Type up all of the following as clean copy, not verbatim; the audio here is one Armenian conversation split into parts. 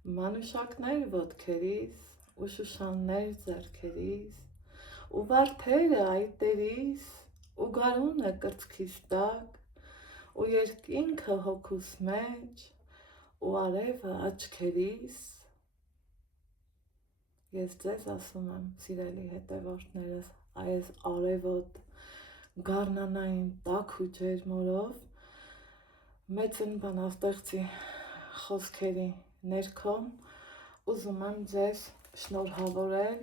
Մանուշակներ ոտքերիս, ու շուշաններ ձեռքերիս, ու վարդերը այտերիս, ու գարունը կրծքիս տակ, ու երկինքը հոգուս մեջ, ու արևը աչքերիս։ Ես ձեզ ասում եմ, սիրելի հետևորդներս, այս արևոտ գարնանային տաք ու ջերմորով մեծն բանաստեղծի խոսքերի ներքո ուզում եմ ձեզ շնորհավորել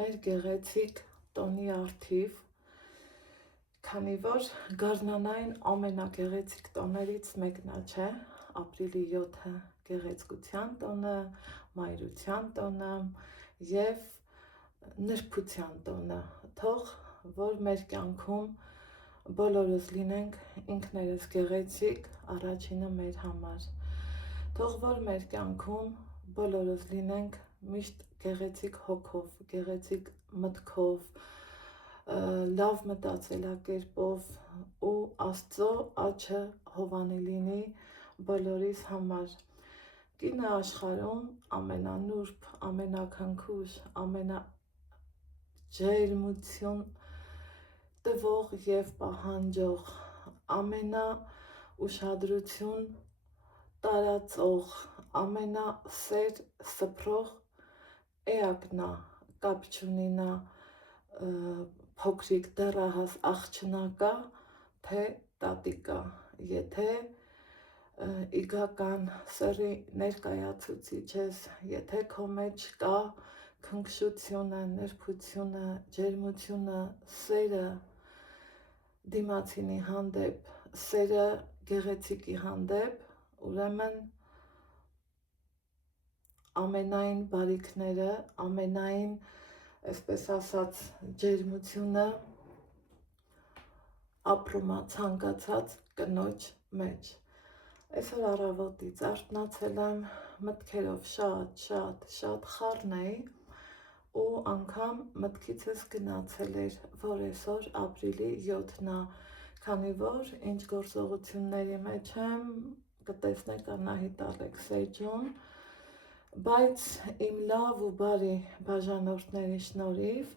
մեր գեղեցիկ տոնի առթիվ, քանի որ գարնանային ամենագեղեցիկ տոներից մեկն է, չէ՞, ապրիլի 7-ը գեղեցկության տոնը, մայրության տոնը և նրբության տոնը, թող որ մեր կյանքում բոլորս լինենք ինքներս գեղեցիկ, առաջինը մեր համար, թող որ մեր կյանքում բոլորս լինենք միշտ գեղեցիկ հոգով, գեղեցիկ մտքով, լավ մտածելակերպով ու Աստծո աջը հովանի լինի բոլորիս համար։ Կինը աշխարհում ամենանուրբ, ամենաքնքուշ, ամենաջերմություն տվող և պահանջող, ամենաուշադրություն տարածող, ամենասեր սփռող էակն է, կապ չունի նա փոքրիկ դեռահաս աղջնակա, թե տատիկա, եթե իգական սեռի ներկայացուցիչ ես, եթե քո մեջ կա քնքշությունը, նրբությունը, ջերմությունը, սերը դիմացինի հանդեպ, սերը գեղեցիկի հանդեպ, ուրեմն ամենայն բարիքները, ամենայն, այսպես ասած, ջերմությունը ապրում է ցանկացած կնոջ մեջ։ Այսօր առավոտից արթնացել եմ, մտքերով շատ խառն էի ու անգամ մտքիցս գնացել էր, որ այսօր ապրիլի 7-ն է, քանի որ ինչ գործողությունների մեջ եմ, կտեսնեք Անահիտ Ալեքսեյջուն, բայց իմ լավ ու բարի բաժանորդների շնորհիվ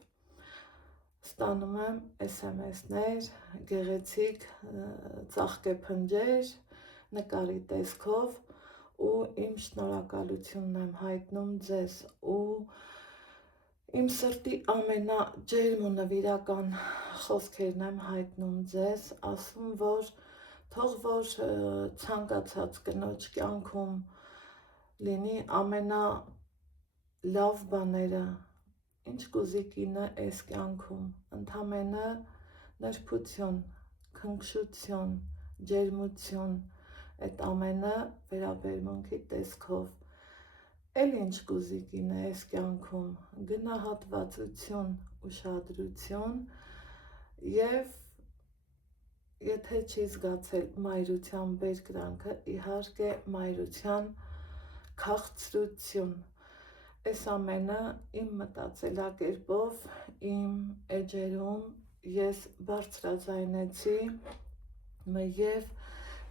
ստանում եմ SMS-ներ, գեղեցիկ ծաղկեփնջեր, նկարի տեսքով ու իմ շնորհակալությունն եմ հայտնում ձեզ ու իմ սրտի ամենաջերմ ու նվիրական խոսքերն եմ հայտնում ձեզ, ասում, որ թող որ ցանկացած կնոջ կյանքում լինի ամենալավ բաները, ինչ կուզի կինը այս կյանքում, ընդամենը նրբություն, քնքշություն, ջերմություն, այդ ամենը վերաբերմունքի տեսքով, էլ ինչ կուզի կինը այս կյանքում, գնահատվածություն, ուշադրություն և եթե չի զգացել մայրության բերկրանքը, իհարկե մայրության քաղցրություն, այս ամենը իմ մտածելակերպով, իմ էջերում ես բարձրաձայնեցի և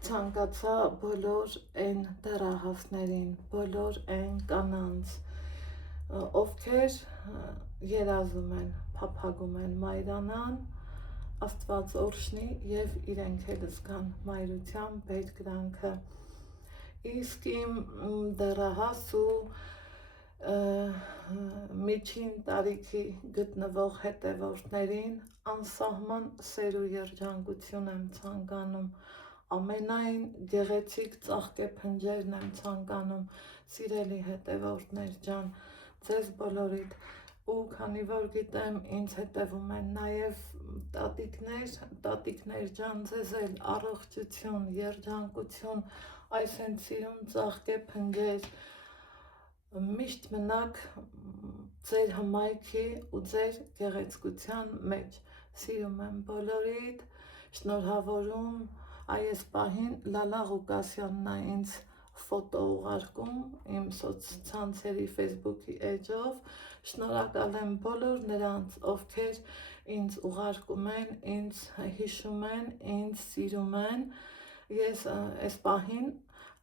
ցանկացա բոլոր այն դեռահասներին, բոլոր այն կանանց, ովքեր երազում են, փափագում են մայրանան, Աստված օրհնի և իրենք էլ զգան մայրության բերկրանքը, իսկ իմ դեռահաս ու միջին տարիքի գտնվող հետևորդներին անսահման սեր ու երջանկություն եմ ցանկանում, ամենայն գեղեցիկ ծաղկեփնջերն եմ ցանկանում, սիրելի հետևորդներ ջան, ձեզ բոլորիդ, ու քանի որ գիտեմ ինձ հետևում են նաև տատիկներ ջան, ձեզ էլ առողջություն, երջանկություն, այս են սիրուն ծաղկեփնջեր, միշտ մնաք ձեր հմայքի ու ձեր գեղեցկության մեջ, սիրում եմ բոլորիդ, շնորհավորում, այս պահին Լալա Ղուկասյանն է ինձ ֆոտո ուղարկում իմ սոցցանցերի Facebook-ի էջով, շնորհակալ եմ բոլոր նրանց, ովքեր ինձ ուղարկում են, ինձ հիշում են, ինձ սիրում են, ես այս պահին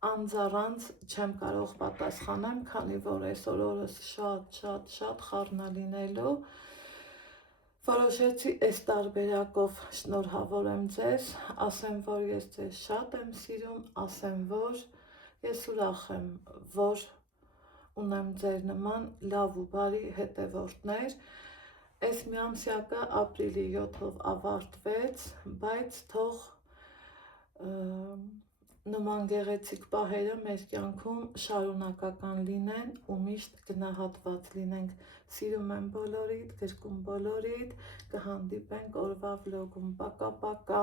անձառանց չեմ կարող պատասխանեմ, քանի որ այսօր օրս շատ խառնա լինելու։ Որոշեցի այս տարբերակով շնորհավորեմ ձեզ, ասեմ, որ ես ձեզ շատ եմ սիրում, ասեմ, որ ես ուրախ եմ, որ ունեմ ձեր նման լավ ու բարի հետևորդներ։ Այս միամսյակը ապրիլի 7-ով ավարտվեց, բայց թող նման գեղեցիկ պահերը մեր կյանքում շարունակական լինեն ու միշտ գնահատված լինենք։ Սիրում եմ բոլորիդ, գրկում բոլորիդ, կհանդիպենք օրվա վլոգում։ Պակա, պակա։